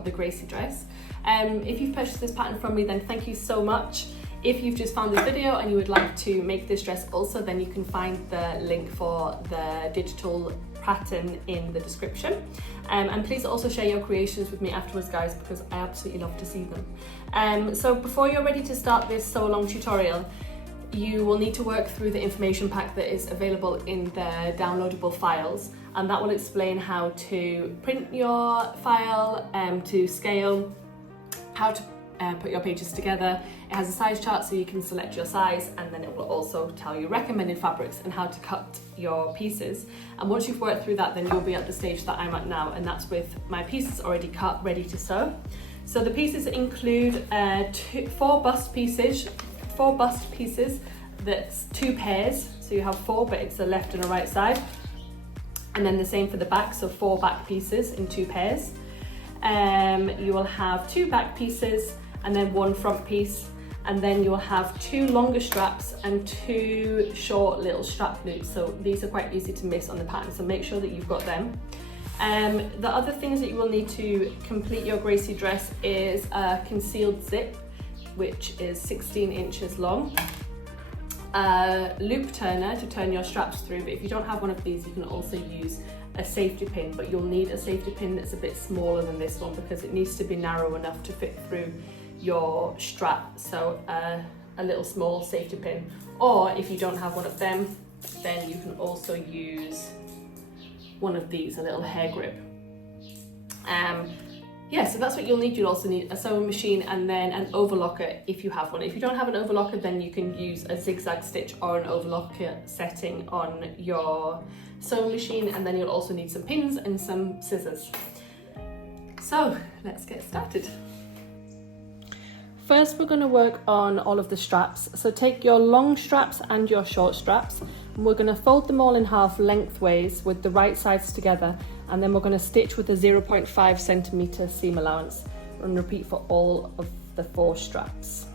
for the Gracie dress. If you've purchased this pattern from me, then thank you so much. If you've just found this video and you would like to make this dress also, then you can find the link for the digital pattern in the description. And please also share your creations with me afterwards, guys, because I absolutely love to see them. So before you're ready to start this sew along tutorial, you will need to work through the information pack that is available in the downloadable files, and that will explain how to print your file, to scale, how to put your pages together. It has a size chart so you can select your size, and then it will also tell you recommended fabrics and how to cut your pieces. And once you've worked through that, then you'll be at the stage that I'm at now, and that's with my pieces already cut, ready to sew. So the pieces include four bust pieces. That's 2 pairs, so you have 4, but it's a left and a right side. And then the same for the back, so 4 back pieces in 2 pairs. You will have 2 back pieces and then 1 front piece, and then you'll have 2 longer straps and 2 short little strap loops. So these are quite easy to miss on the pattern, so make sure that you've got them. The other things that you will need to complete your Gracie dress is a concealed zip, which is 16 inches long, a loop turner to turn your straps through, but if you don't have one of these, you can also use a safety pin, but you'll need a safety pin that's a bit smaller than this one because it needs to be narrow enough to fit through your strap. So a little small safety pin, or if you don't have one of them, then you can also use one of these, a little hair grip. Yeah, so that's what you'll need. You'll also need a sewing machine and then an overlocker if you have one. If you don't have an overlocker, then you can use a zigzag stitch or an overlocker setting on your sewing machine, and then you'll also need some pins and some scissors. So let's get started. First, we're going to work on all of the straps. So take your long straps and your short straps, and we're going to fold them all in half lengthways with the right sides together, and then we're going to stitch with a 0.5 centimeter seam allowance, and repeat for all of the 4 straps.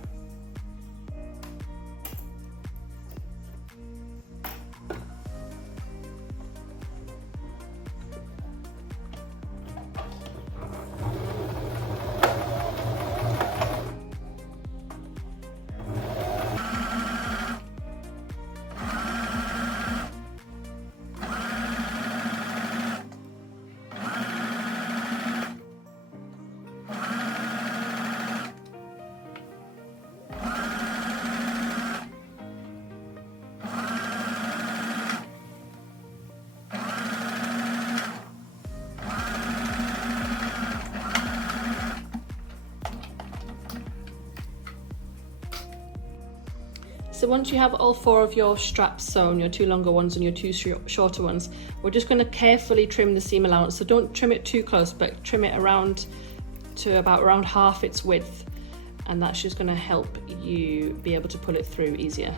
So once you have all 4 of your straps sewn, your 2 longer ones and your 2 shorter ones, we're just going to carefully trim the seam allowance. So don't trim it too close, but trim it around to about around half its width, and that's just going to help you be able to pull it through easier.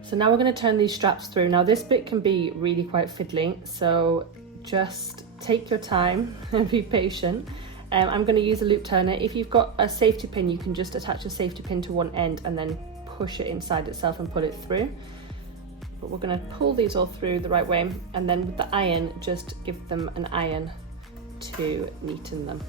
So now we're going to turn these straps through. Now this bit can be really quite fiddly, so just take your time and be patient. I'm going to use a loop turner. If you've got a safety pin, you can just attach a safety pin to one end and then push it inside itself and pull it through. But we're going to pull these all through the right way, and then with the iron, just give them an iron to neaten them.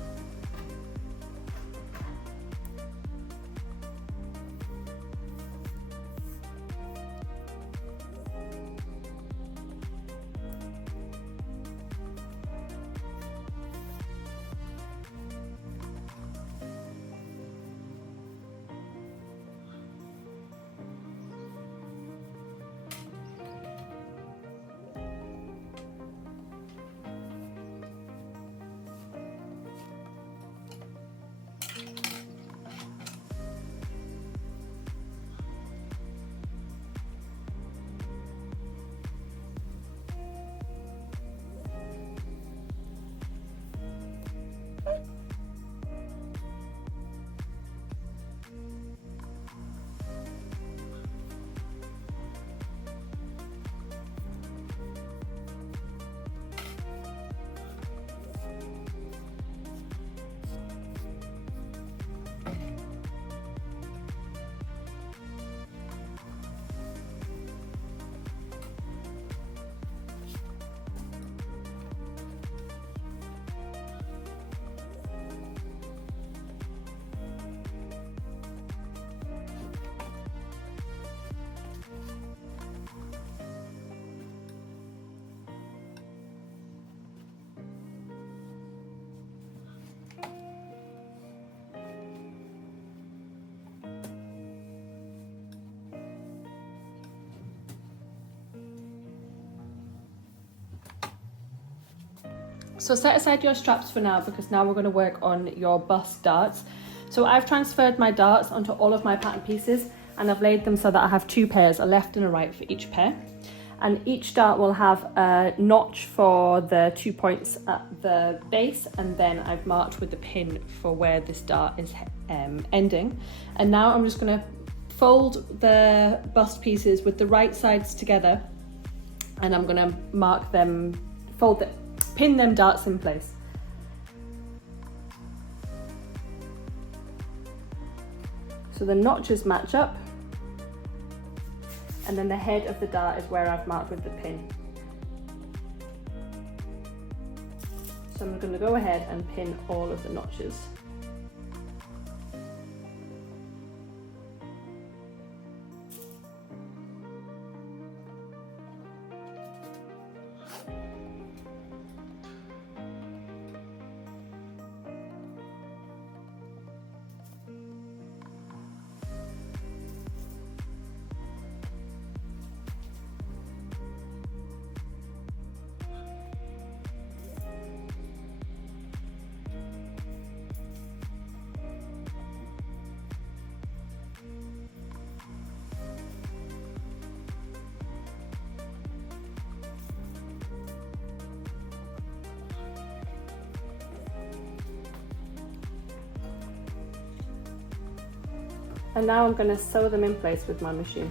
So set aside your straps for now, because now we're going to work on your bust darts. So I've transferred my darts onto all of my pattern pieces, and I've laid them so that I have 2 pairs, a left and a right for each pair. And each dart will have a notch for the 2 points at the base, and then I've marked with the pin for where this dart is ending. And now I'm just going to fold the bust pieces with the right sides together, and I'm going to mark them, pin them darts in place. So the notches match up, and then the head of the dart is where I've marked with the pin. So I'm going to go ahead and pin all of the notches. And now I'm going to sew them in place with my machine.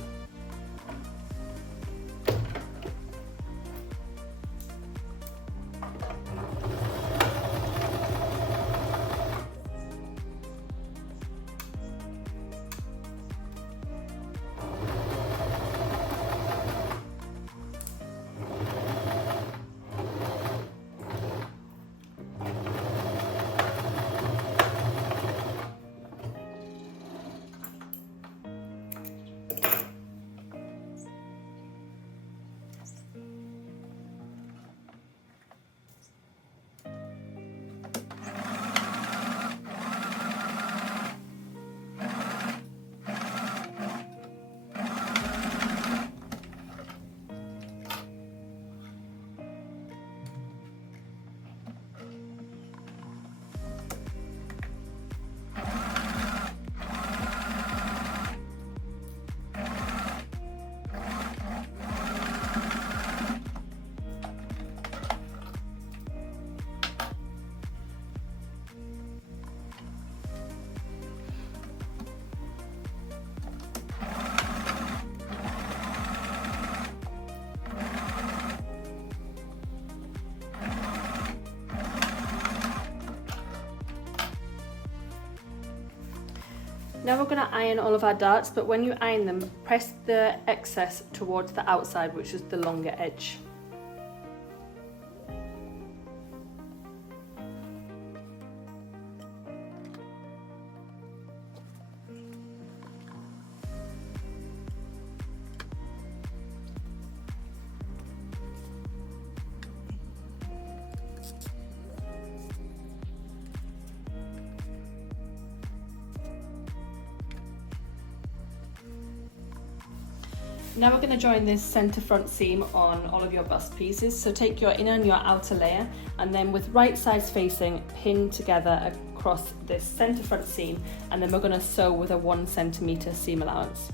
Now we're going to iron all of our darts, but when you iron them, press the excess towards the outside, which is the longer edge. Now we're going to join this centre front seam on all of your bust pieces. So take your inner and your outer layer, and then with right sides facing, pin together across this centre front seam, and then we're going to sew with a 1 centimetre seam allowance.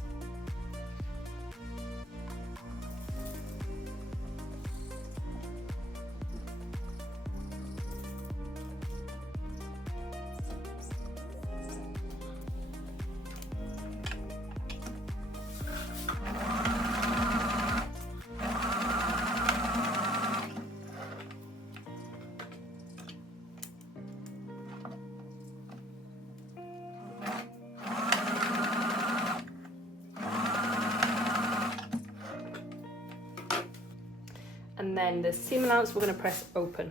And then the seam allowance we're going to press open.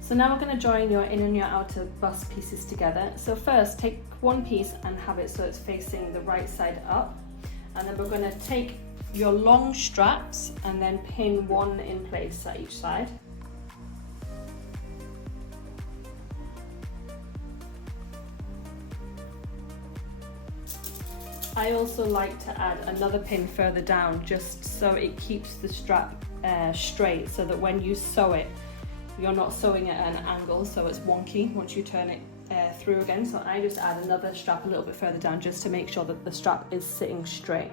So now we're going to join your inner and your outer bust pieces together. So first take one piece and have it so it's facing the right side up, and then we're going to take your long straps and then pin one in place at each side. I also like to add another pin further down just so it keeps the strap straight, so that when you sew it, you're not sewing it at an angle so it's wonky once you turn it through again. So I just add another strap a little bit further down just to make sure that the strap is sitting straight.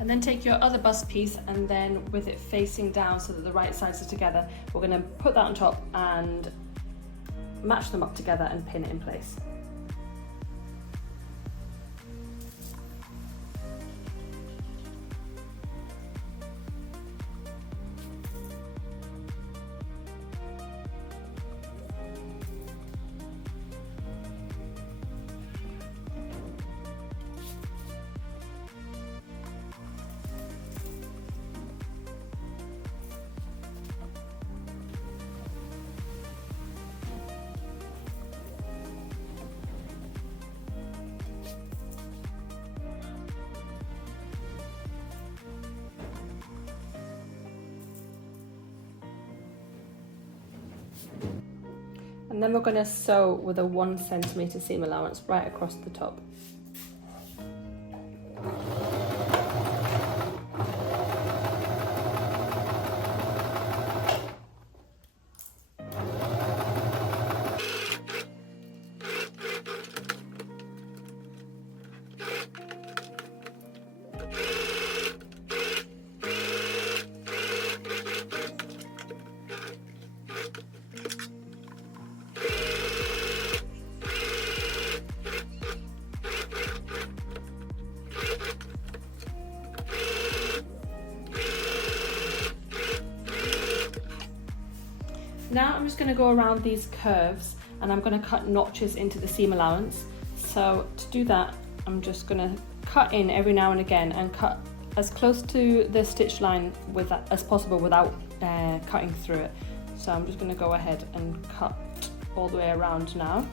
And then take your other bust piece, and then with it facing down so that the right sides are together, we're going to put that on top and match them up together and pin it in place. And then we're going to sew with a 1 centimeter seam allowance right across the top. Now I'm just going to go around these curves and I'm going to cut notches into the seam allowance. So to do that, I'm just going to cut in every now and again and cut as close to the stitch line as possible without cutting through it. So I'm just going to go ahead and cut all the way around now.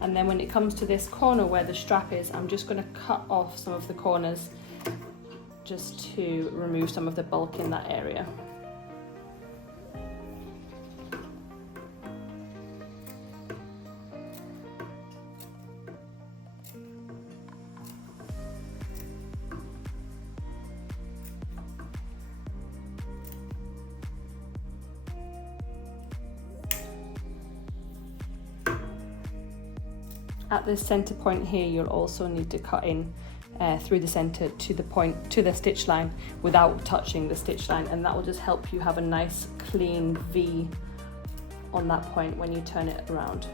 And then when it comes to this corner where the strap is, I'm just going to cut off some of the corners just to remove some of the bulk in that area. At the center point here, you'll also need to cut in through the center to the stitch line without touching the stitch line, and that will just help you have a nice clean V on that point when you turn it around.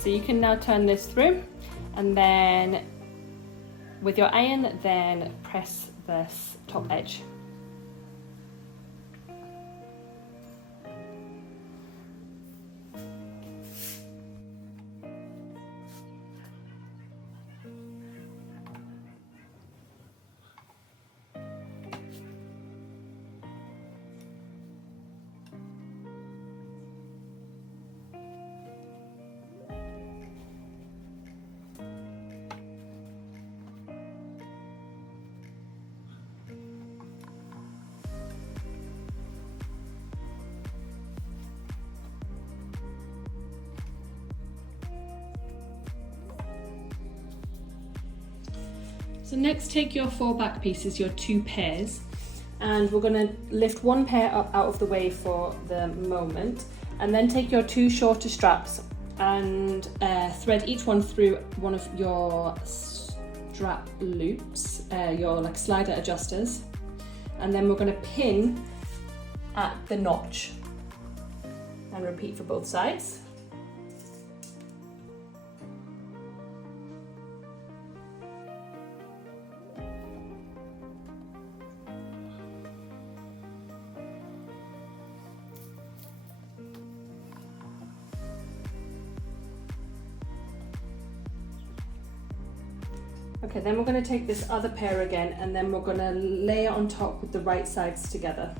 So you can now turn this through, and then with your iron, then press this top edge. So next, take your 4 back pieces, your 2 pairs, and we're going to lift 1 pair up out of the way for the moment, and then take your 2 shorter straps and thread each one through one of your strap loops, your like slider adjusters, and then we're going to pin at the notch and repeat for both sides. Okay, then we're going to take this other pair again, and then we're going to layer on top with the right sides together.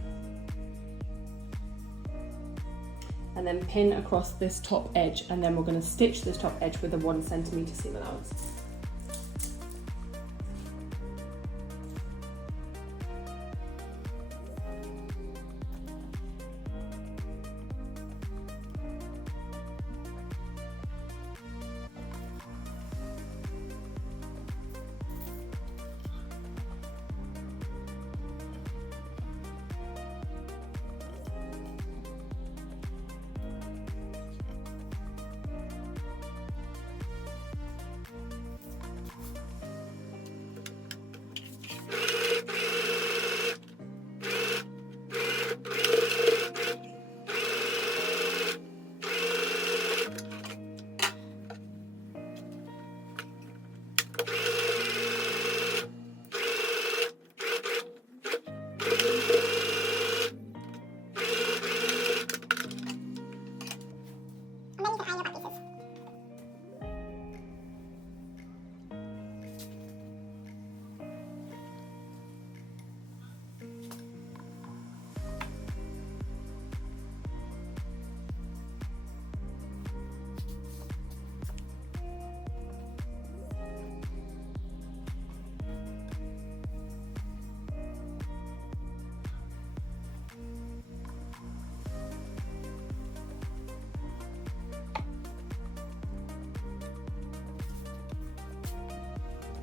And then pin across this top edge, and then we're going to stitch this top edge with a 1 centimeter seam allowance.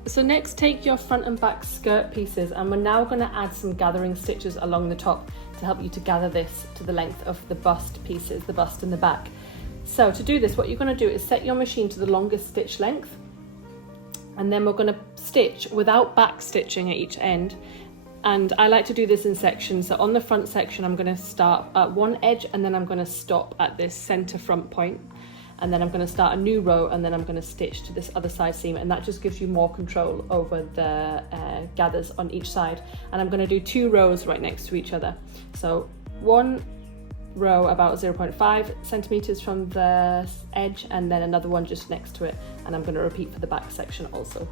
So next, take your front and back skirt pieces, and we're now going to add some gathering stitches along the top to help you to gather this to the length of the bust pieces, the bust and the back. So to do this, what you're going to do is set your machine to the longest stitch length, and then we're going to stitch without back stitching at each end. And I like to do this in sections. So on the front section, I'm going to start at one edge, and then I'm going to stop at this center front point. And then I'm going to start a new row, and then I'm going to stitch to this other side seam, and that just gives you more control over the gathers on each side. And I'm going to do 2 rows right next to each other. So one row about 0.5 centimeters from the edge, and then another one just next to it, and I'm going to repeat for the back section also.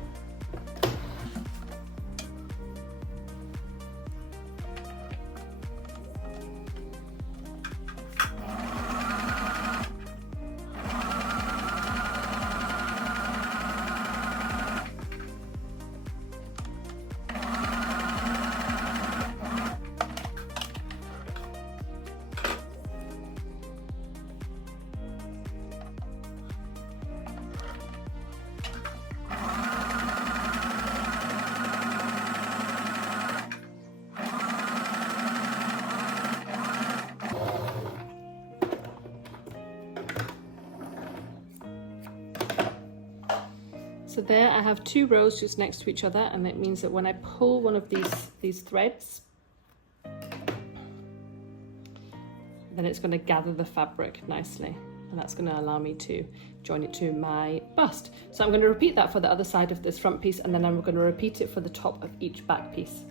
So there I have 2 rows just next to each other, and it means that when I pull one of these threads, then it's going to gather the fabric nicely, and that's going to allow me to join it to my bust. So I'm going to repeat that for the other side of this front piece, and then I'm going to repeat it for the top of each back piece.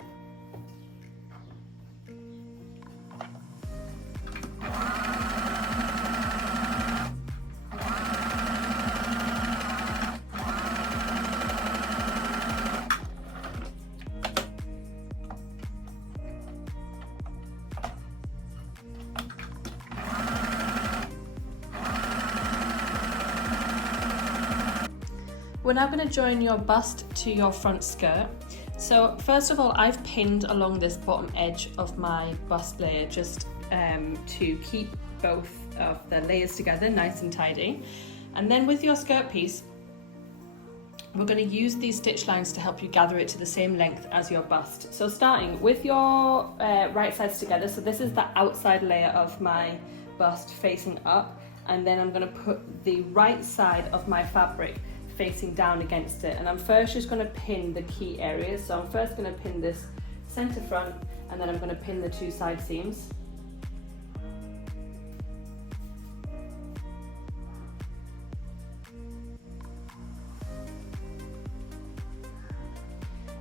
We're now going to join your bust to your front skirt. So first of all, I've pinned along this bottom edge of my bust layer just to keep both of the layers together nice and tidy. And then with your skirt piece, we're going to use these stitch lines to help you gather it to the same length as your bust. So starting with your right sides together, so this is the outside layer of my bust facing up, and then I'm going to put the right side of my fabric facing down against it, and I'm first just going to pin the key areas. So I'm first going to pin this center front, and then I'm going to pin the 2 side seams.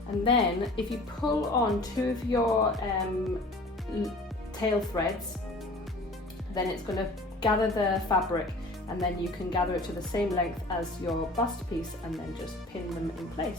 And then if you pull on 2 of your tail threads, then it's going to gather the fabric, and then you can gather it to the same length as your bust piece and then just pin them in place.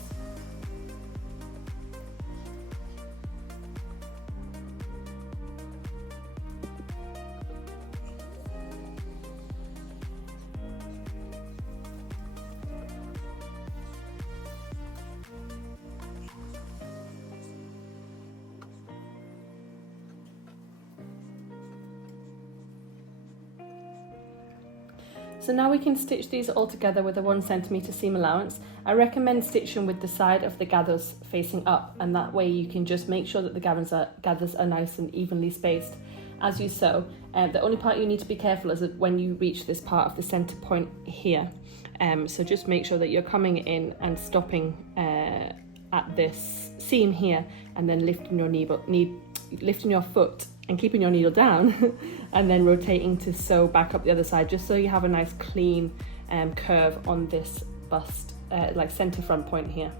So now we can stitch these all together with a 1 centimeter seam allowance. I recommend stitching with the side of the gathers facing up, and that way you can just make sure that the gathers are nice and evenly spaced as you sew. The only part you need to be careful is that when you reach this part of the center point here. So just make sure that you're coming in and stopping at this seam here, and then lifting your foot and keeping your needle down and then rotating to sew back up the other side, just so you have a nice clean curve on this bust, like center front point here.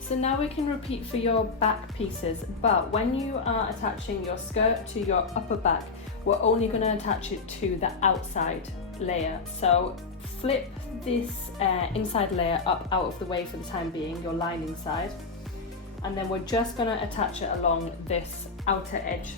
So now we can repeat for your back pieces, but when you are attaching your skirt to your upper back, we're only going to attach it to the outside layer. So flip this inside layer up out of the way for the time being, your lining side, and then we're just going to attach it along this outer edge.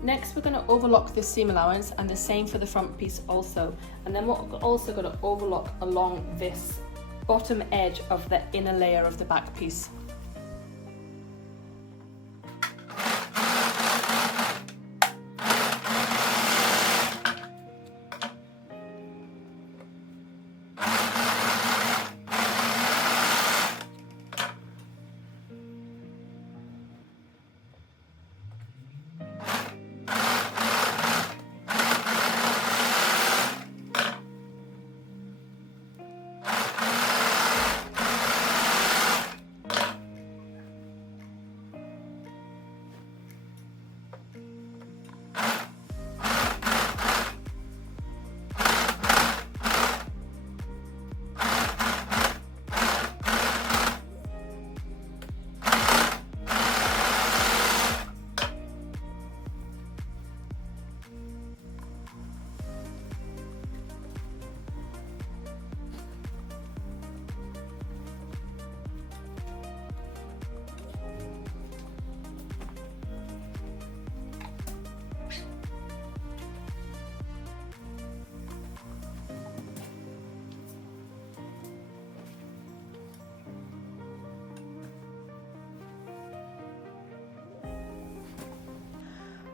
Next, we're going to overlock this seam allowance, and the same for the front piece also. And then we're also going to overlock along this bottom edge of the inner layer of the back piece.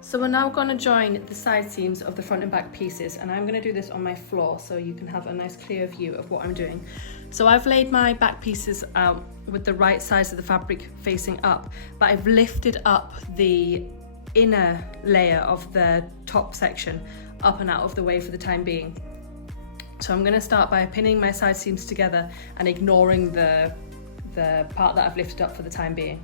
So we're now going to join the side seams of the front and back pieces, and I'm going to do this on my floor so you can have a nice clear view of what I'm doing. So I've laid my back pieces out with the right sides of the fabric facing up, but I've lifted up the inner layer of the top section up and out of the way for the time being. So I'm going to start by pinning my side seams together and ignoring the part that I've lifted up for the time being.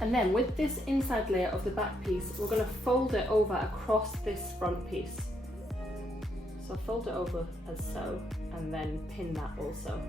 And then with this inside layer of the back piece, we're going to fold it over across this front piece. So fold it over as so, and then pin that also.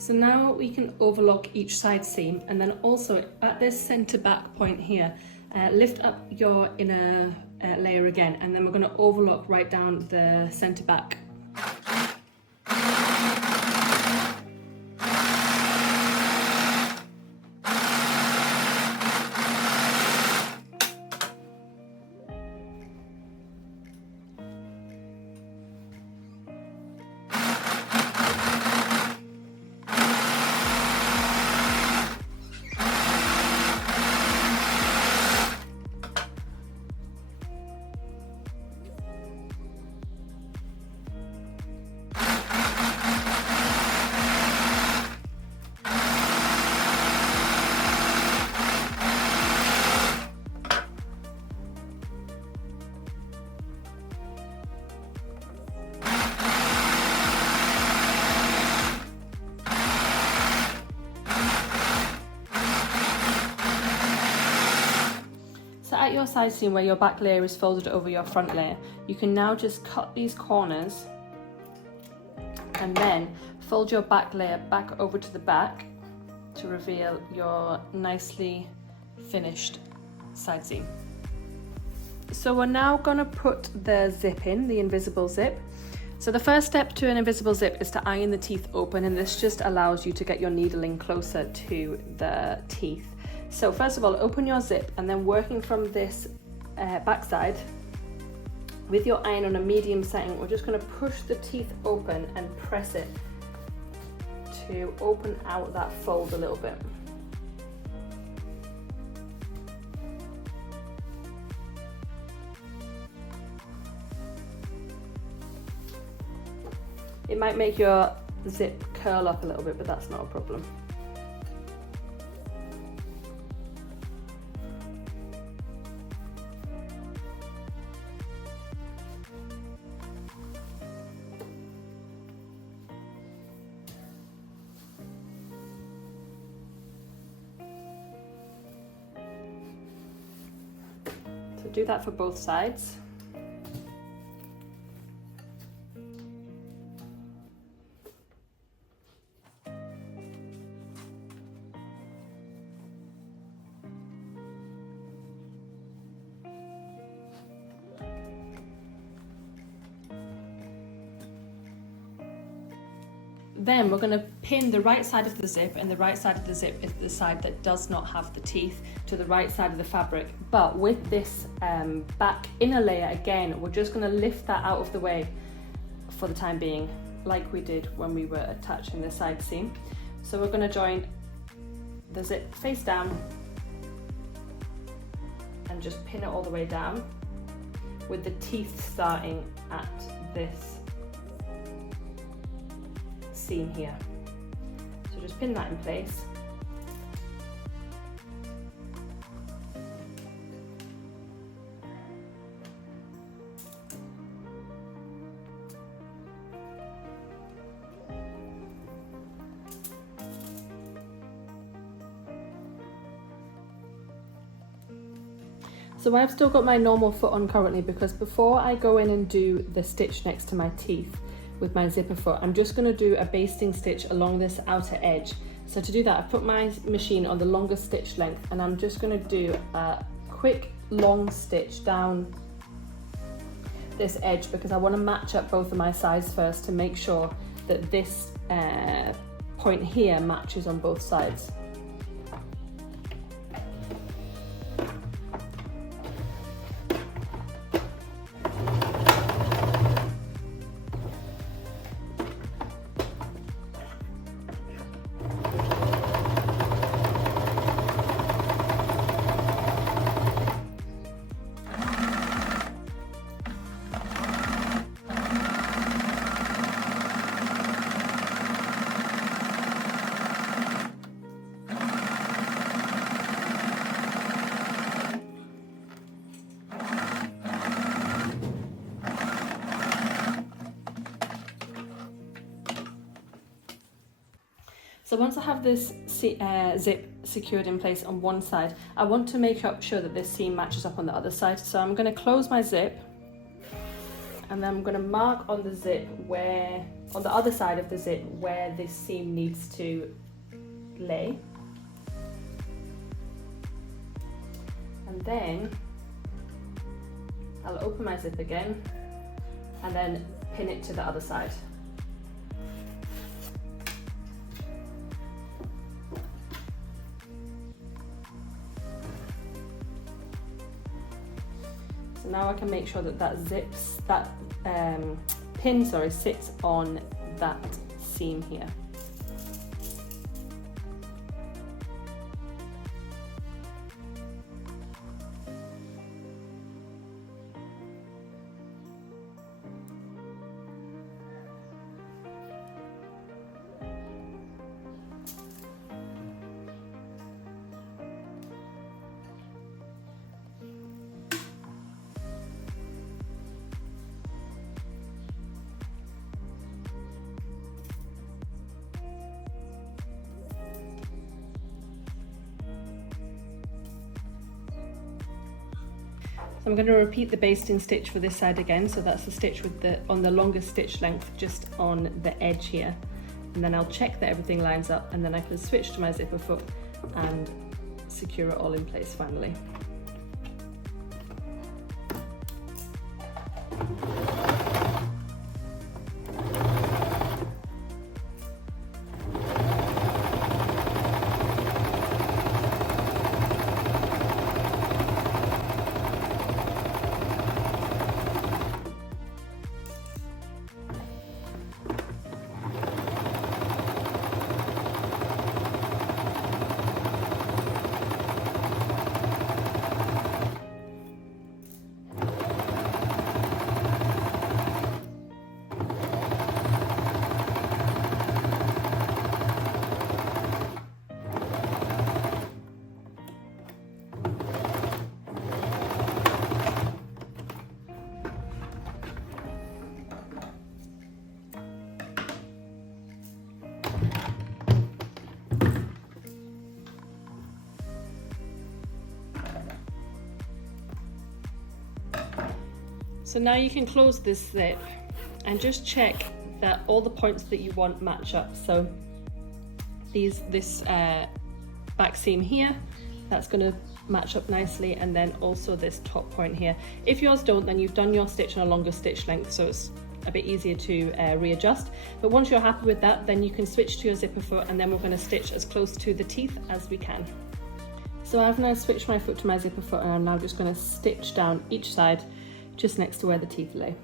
So now we can overlock each side seam, and then also at this centre back point here, lift up your inner layer again, and then we're going to overlock right down the centre back. At your side seam where your back layer is folded over your front layer, you can now just cut these corners and then fold your back layer back over to the back to reveal your nicely finished side seam. So we're now going to put the zip in, the invisible zip. So the first step to an invisible zip is to iron the teeth open, and this just allows you to get your needle in closer to the teeth. So first of all, open your zip, and then working from this back side, With your iron on a medium setting, we're just going to push the teeth open and press it to open out that fold a little bit. It might make your zip curl up a little bit, but that's not a problem. So do that for both sides. Then we're going to pin the right side of the zip, and the right side of the zip is the side that does not have the teeth, to the right side of the fabric. But with this back inner layer, again, we're just going to lift that out of the way for the time being, like we did when we were attaching the side seam. So we're going to join the zip face down and just pin it all the way down, with the teeth starting at this seam here. So just pin that in place. So I've still got my normal foot on currently, because before I go in and do the stitch next to my teeth with my zipper foot, I'm just going to do a basting stitch along this outer edge. So to do that, I've put my machine on the longest stitch length, and I'm just going to do a quick long stitch down this edge, because I want to match up both of my sides first to make sure that this point here matches on both sides. So once I have this zip secured in place on one side, I want to make sure that this seam matches up on the other side. So I'm going to close my zip, and then I'm going to mark on the zip where, on the other side of the zip, where this seam needs to lay. And then I'll open my zip again and then pin it to the other side. So now I can make sure that that pin sits on that seam here. I'm going to repeat the basting stitch for this side again, so that's the stitch with on the longest stitch length, just on the edge here, and then I'll check that everything lines up, and then I can switch to my zipper foot and secure it all in place finally. So now you can close this zip and just check that all the points that you want match up. So this back seam here, that's going to match up nicely, and then also this top point here. If yours don't, then you've done your stitch on a longer stitch length, so it's a bit easier to readjust. But once you're happy with that, then you can switch to your zipper foot, and then we're going to stitch as close to the teeth as we can. So I've now switched my foot to my zipper foot, and I'm now just going to stitch down each side just next to where the teeth lay.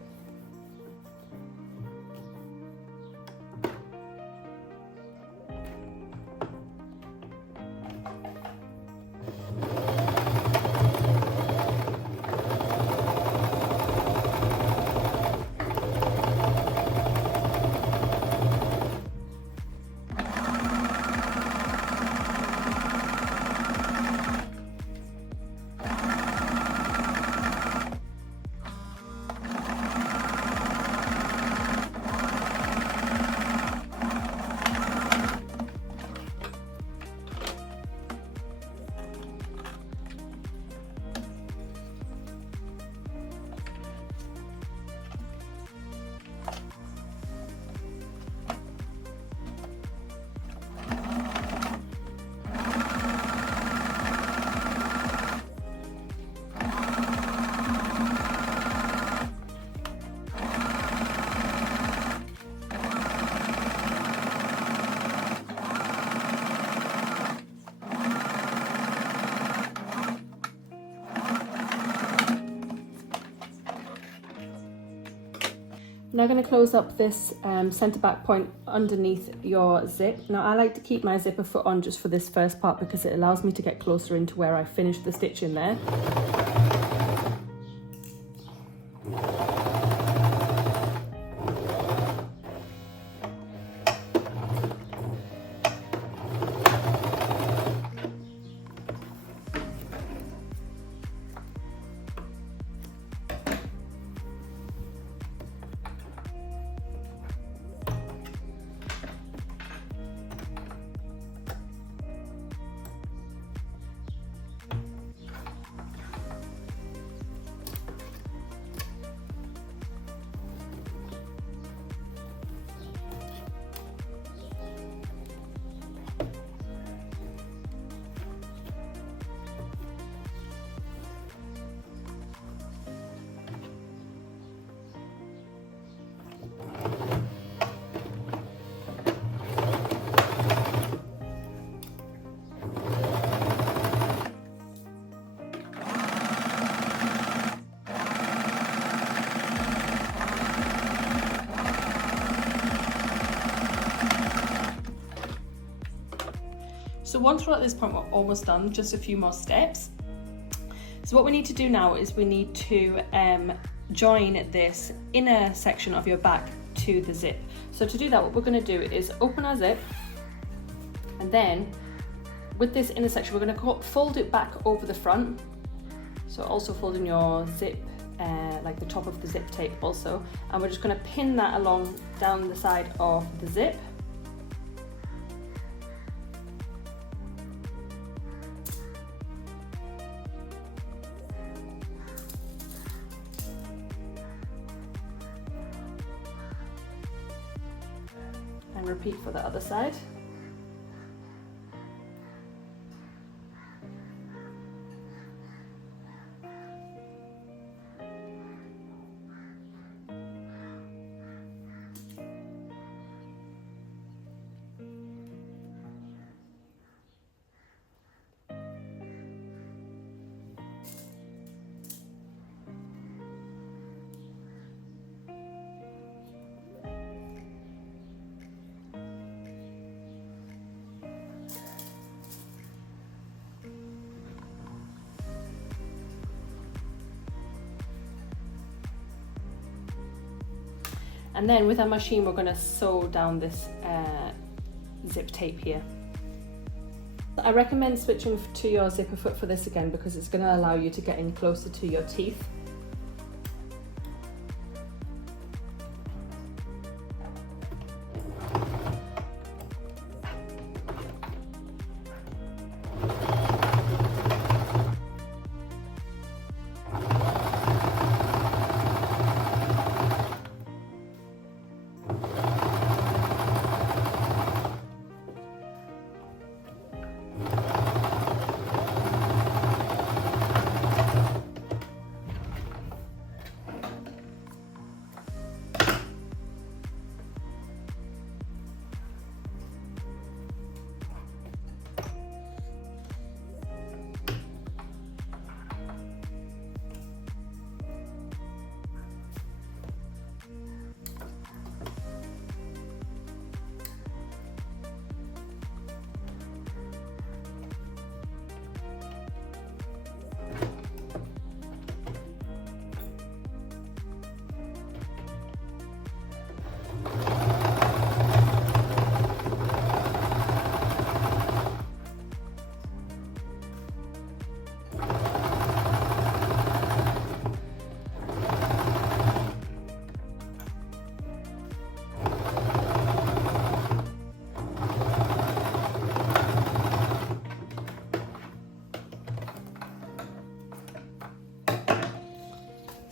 Now I'm going to close up this centre back point underneath your zip. Now I like to keep my zipper foot on just for this first part because it allows me to get closer into where I finished the stitch in there. So once we're at this point, we're almost done, just a few more steps. So what we need to do now is we need to join this inner section of your back to the zip. So to do that, what we're going to do is open our zip, and then with this inner section, we're going to fold it back over the front. So also folding your zip, like the top of the zip tape also, and we're just going to pin that along down the side of the zip. And repeat for the other side. And then with our machine, we're going to sew down this zip tape here. I recommend switching to your zipper foot for this again because it's going to allow you to get in closer to your teeth.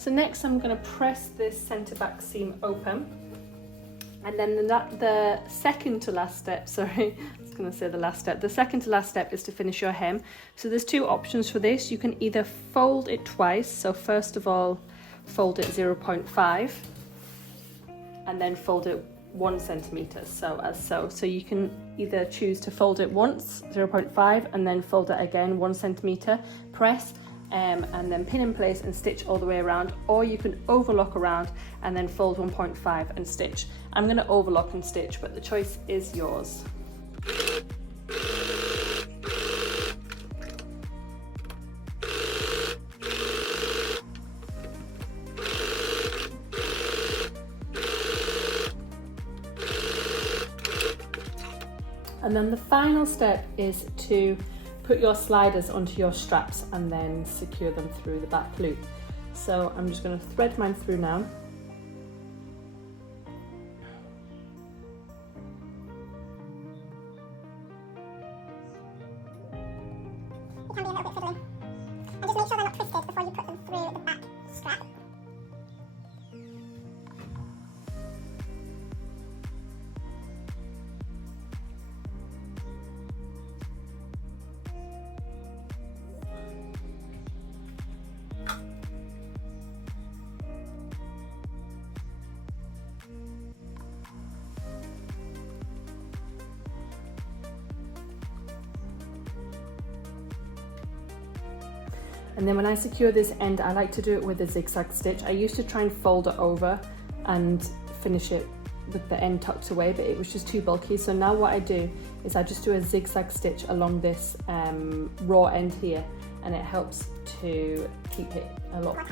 So next I'm going to press this centre back seam open, and then the second to last step, sorry, I was going to say the last step, the second to last step is to finish your hem. So there's two options for this. You can either fold it twice, so first of all fold it 0.5 and then fold it 1 centimetre, so as so. So you can either choose to fold it once, 0.5, and then fold it again 1 centimetre, press, and then pin in place and stitch all the way around, or you can overlock around and then fold 1.5 and stitch. I'm going to overlock and stitch, but the choice is yours. And then the final step is to put your sliders onto your straps and then secure them through the back loop. So I'm just going to thread mine through now. It can be a little bit fiddly. And just make sure they're not twisted before you put them through the back strap. And then when I secure this end, I like to do it with a zigzag stitch. I used to try and fold it over and finish it with the end tucked away, but it was just too bulky. So now what I do is I just do a zigzag stitch along this raw end here, and it helps to keep it a lot.